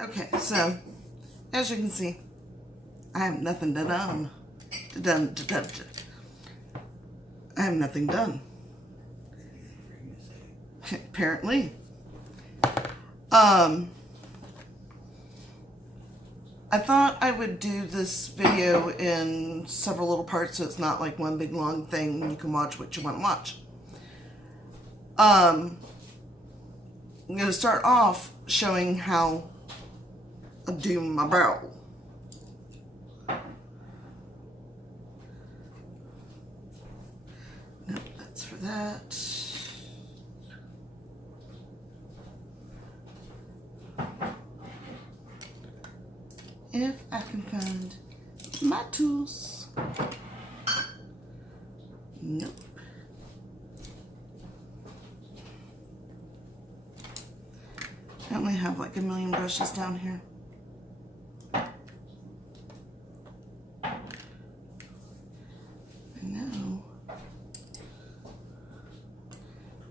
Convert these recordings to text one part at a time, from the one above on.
Okay, so as you can see, I have nothing done. I have nothing done. Apparently. I thought I would do this video in several little parts so it's not like one big long thing and you can watch what you want to watch. I'm going to start off showing how I do my brow. Nope, that's for that. If I can find my tools. Nope. I only have like a million brushes down here. I know.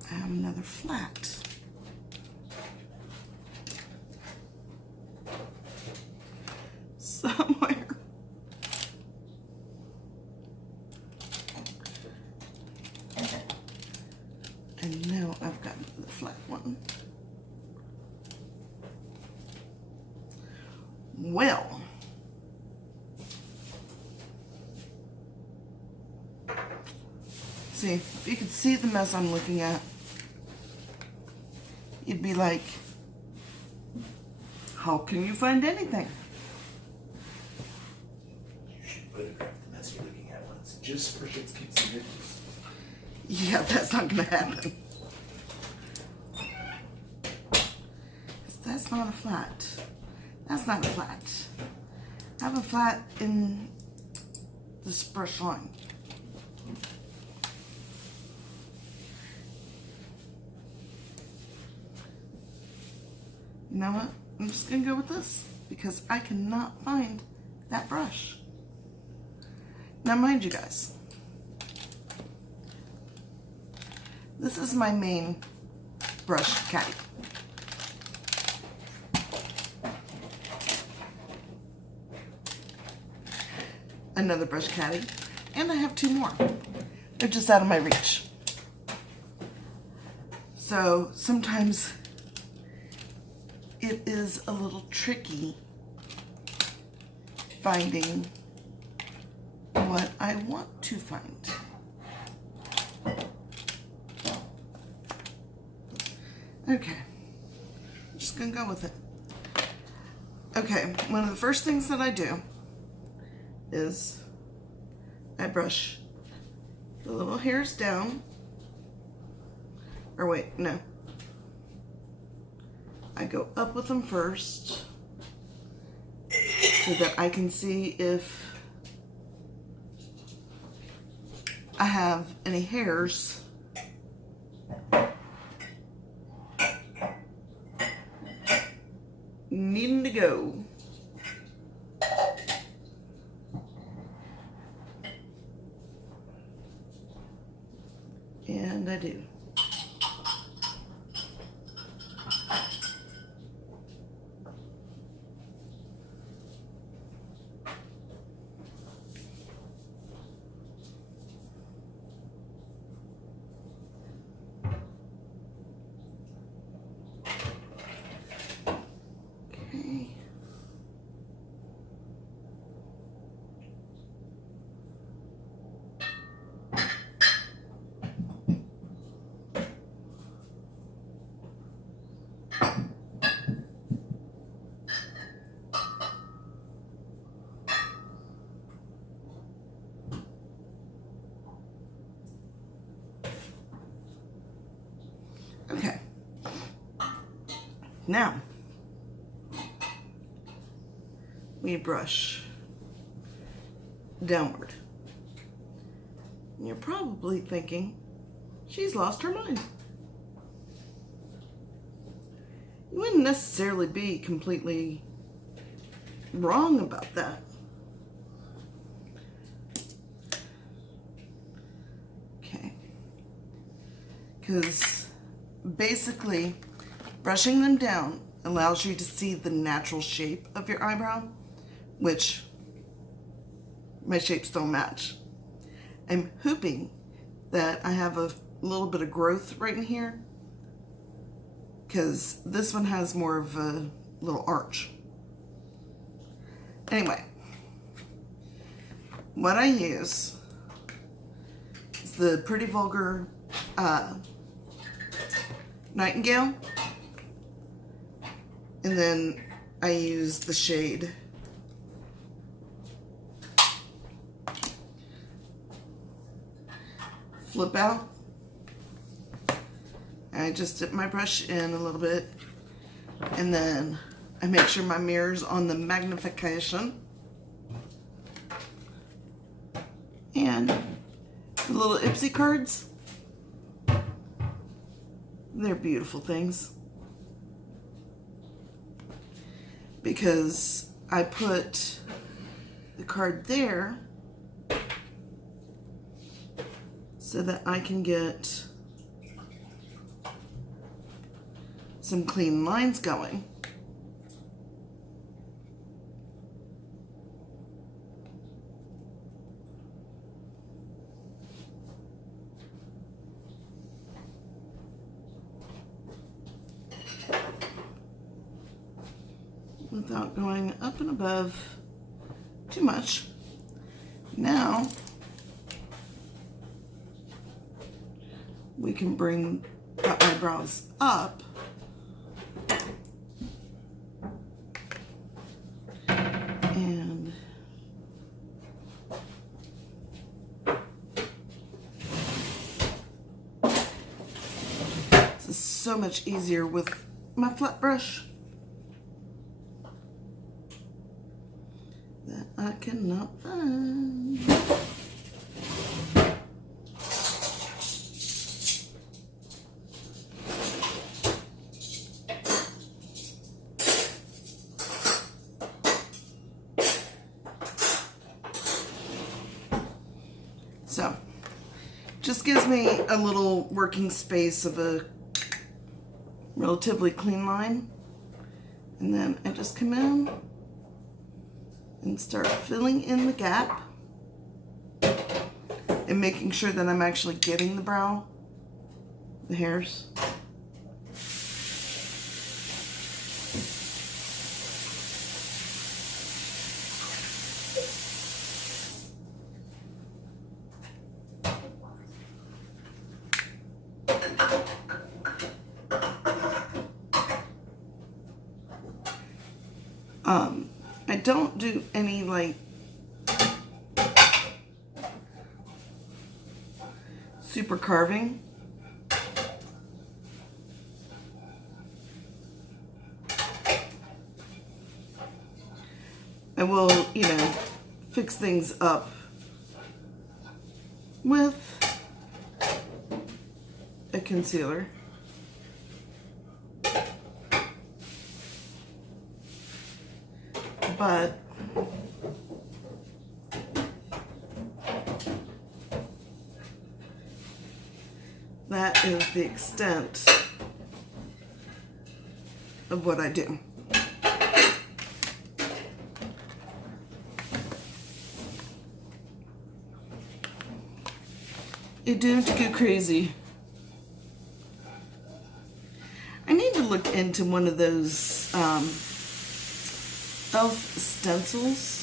I have another flat. Somewhere. And now I've got the flat one. Well, see, if you could see the mess I'm looking at, you'd be like, how can you find anything? Photograph the mess you're looking at once, just for shits, kicks, and giggles. Yeah, that's not gonna happen. That's not a flat. That's not a flat. I have a flat in this brush line. You know what? I'm just gonna go with this because I cannot find that brush. Now mind you guys, this is my main brush caddy. Another brush caddy, and I have two more. They're just out of my reach. So sometimes it is a little tricky finding what I want to find. Okay, I'm just gonna go with it. Okay, one of the first things that I do is I brush the little hairs down, or wait, no. I go up with them first so that I can see if I have any hairs needing to go. And I do. Okay. Okay. Now, we brush downward. And you're probably thinking, she's lost her mind. You wouldn't necessarily be completely wrong about that. Okay. Because basically, brushing them down allows you to see the natural shape of your eyebrow, which my shapes don't match. I'm hoping that I have a little bit of growth right in here, because this one has more of a little arch. Anyway, what I use is the Pretty Vulgar Nightingale, and then I use the shade Flip Out. I just dip my brush in a little bit, and then I make sure my mirror's on the magnification. And the little Ipsy cards, they're beautiful things, because I put the card there so that I can get some clean lines going. Without going up and above too much. Now we can bring the eyebrows up and this is so much easier with my flat brush that I cannot find. So, just gives me a little working space of a relatively clean line. And then I just come in and start filling in the gap and making sure that I'm actually getting the brow, the hairs. I don't do any like super carving. I will, you know, fix things up with a concealer. But that is the extent of what I do. You don't go crazy. I need to look into one of those elf stencils.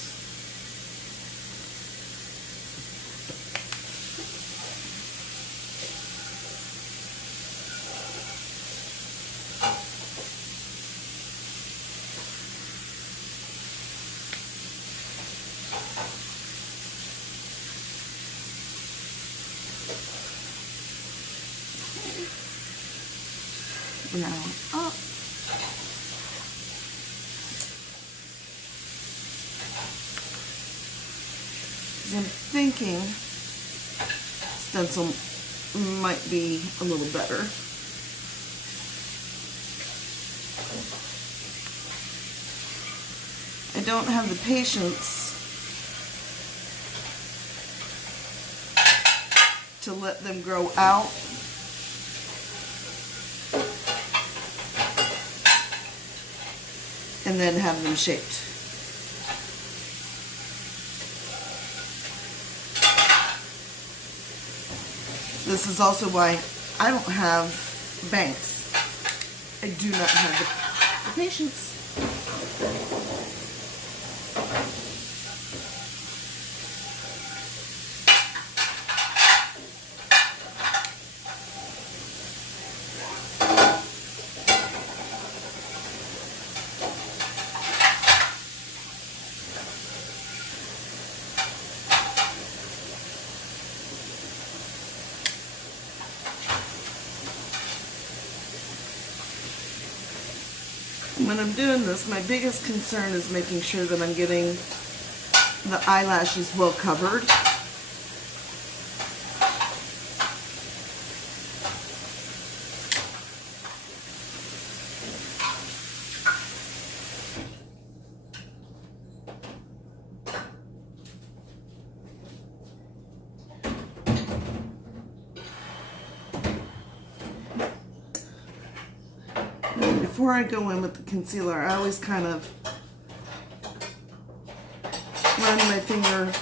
Now up. I'm thinking stencil might be a little better. I don't have the patience to let them grow out. and then have them shaped. This is also why I don't have bangs. I do not have the patience. When I'm doing this, my biggest concern is making sure that I'm getting the eyelashes well covered. Before I go in with the concealer, I always kind of run my finger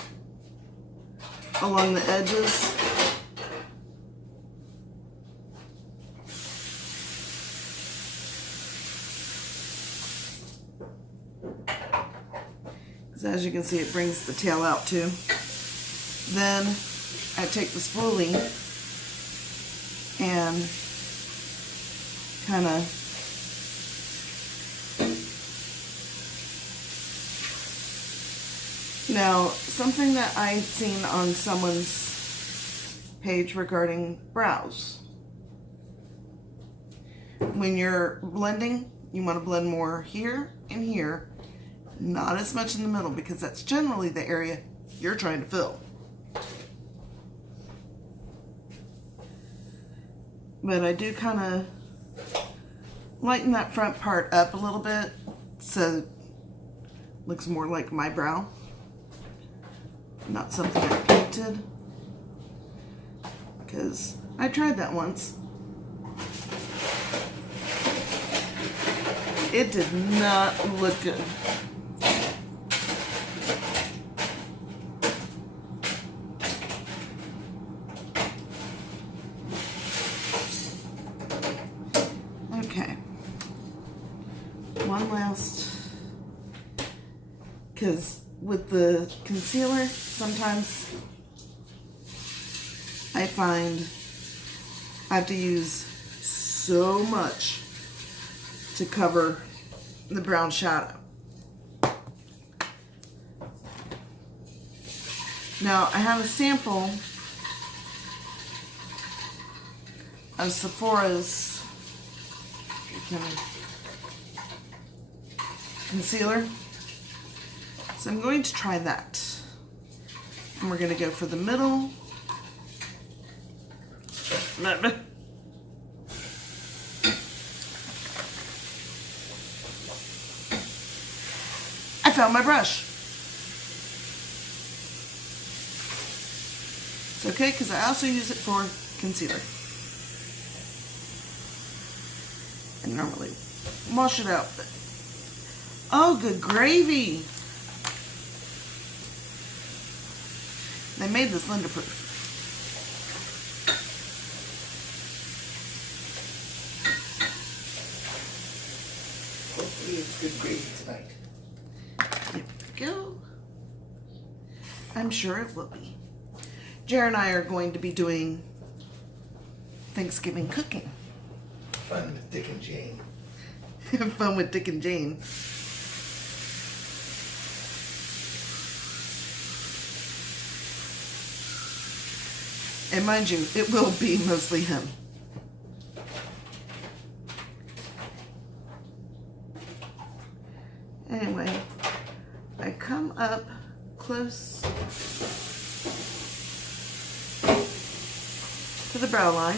along the edges. Because as you can see, it brings the tail out too. Then I take the spoolie and kind of now, something that I've seen on someone's page regarding brows. When you're blending, you want to blend more here and here, not as much in the middle, because that's generally the area you're trying to fill. But I do kind of lighten that front part up a little bit so it looks more like my brow. Not something I painted, because I tried that once. It did not look good. Okay, one last, because with the concealer, sometimes I find I have to use so much to cover the brown shadow. Now, I have a sample of Sephora's concealer. So I'm going to try that. And we're going to go for the middle. I found my brush. It's okay because I also use it for concealer. I normally wash it out, but oh, good gravy. They made this Linda proof. Hopefully it's good gravy tonight. There we go. I'm sure it will be. Jer and I are going to be doing Thanksgiving cooking. Fun with Dick and Jane. Fun with Dick and Jane. And mind you, it will be mostly him. Anyway, I come up close to the brow line.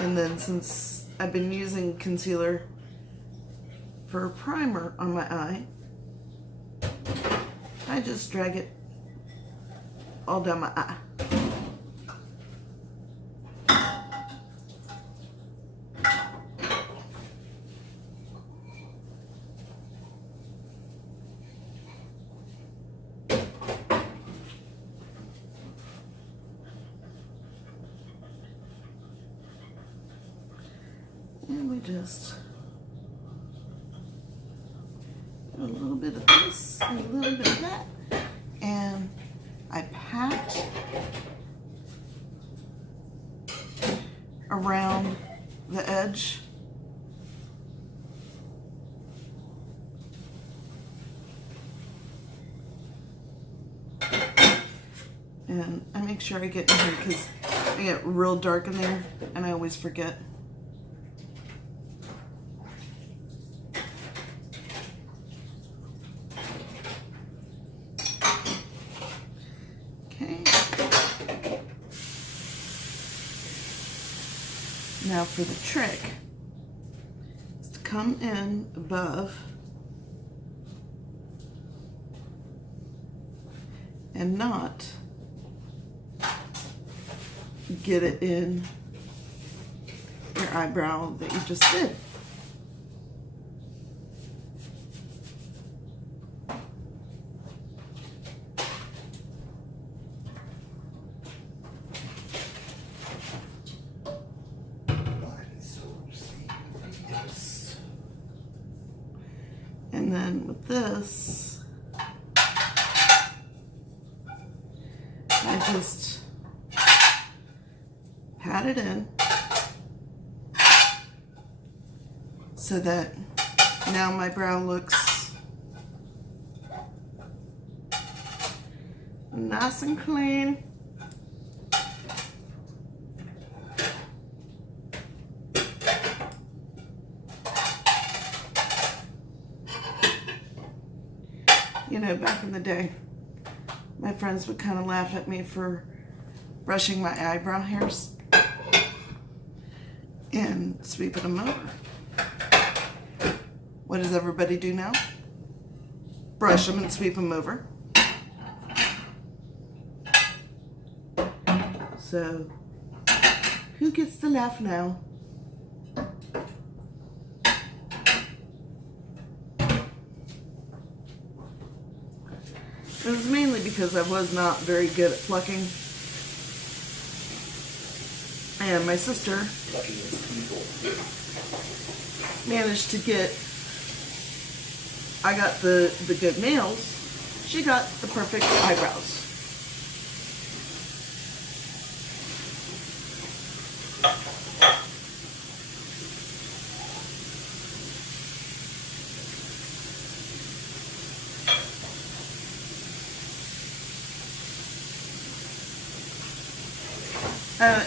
And then since I've been using concealer for a primer on my eye, I just drag it all down my eye. just do a little bit of this and a little bit of that, and I pat around the edge. And I make sure I get in here because I get real dark in there and I always forget. Okay. Now for the trick is to come in above and not get it in your eyebrow that you just did. And then with this, I just pat it in so that now my brow looks nice and clean. You know, back in the day, my friends would kind of laugh at me for brushing my eyebrow hairs and sweeping them over. What does everybody do now? Brush them and sweep them over. So, who gets the laugh now? It was mainly because I was not very good at plucking. And my sister managed to get, I got the good nails, she got the perfect eyebrows.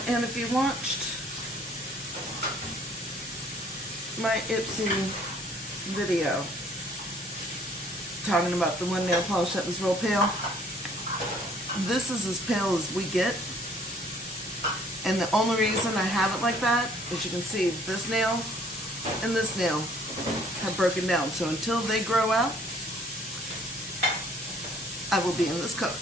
And if you watched my Ipsy video talking about the one nail polish that was real pale, this is as pale as we get. And the only reason I have it like that is you can see this nail and this nail have broken down. So until they grow out, I will be in this color.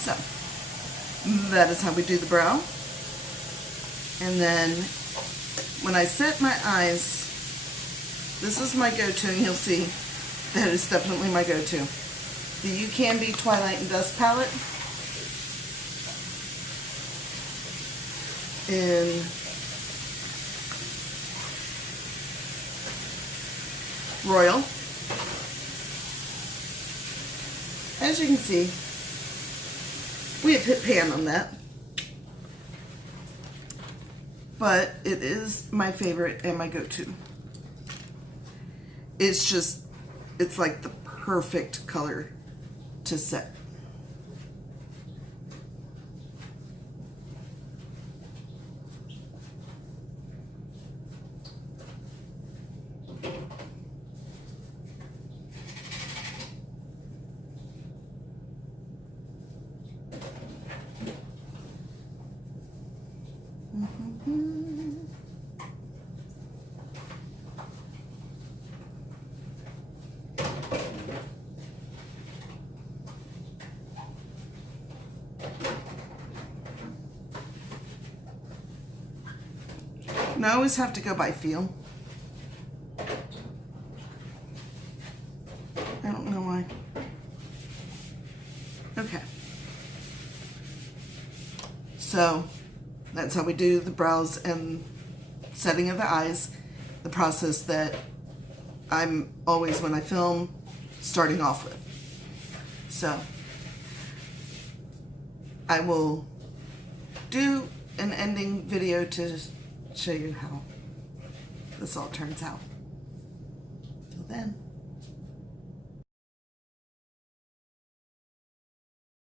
So, that is how we do the brow. And then, when I set my eyes, this is my go-to, and you'll see that is definitely my go-to. The You Can Be Twilight and Dust palette in Royal. As you can see, we have hit pan on that. but it is my favorite and my go-to. It's just, it's like the perfect color to set. And I always have to go by feel. I don't know why. Okay. So that's how we do the brows and setting of the eyes. The process that I'm always, when I film, starting off with. So I will do an ending video to show you how this all turns out. Till then.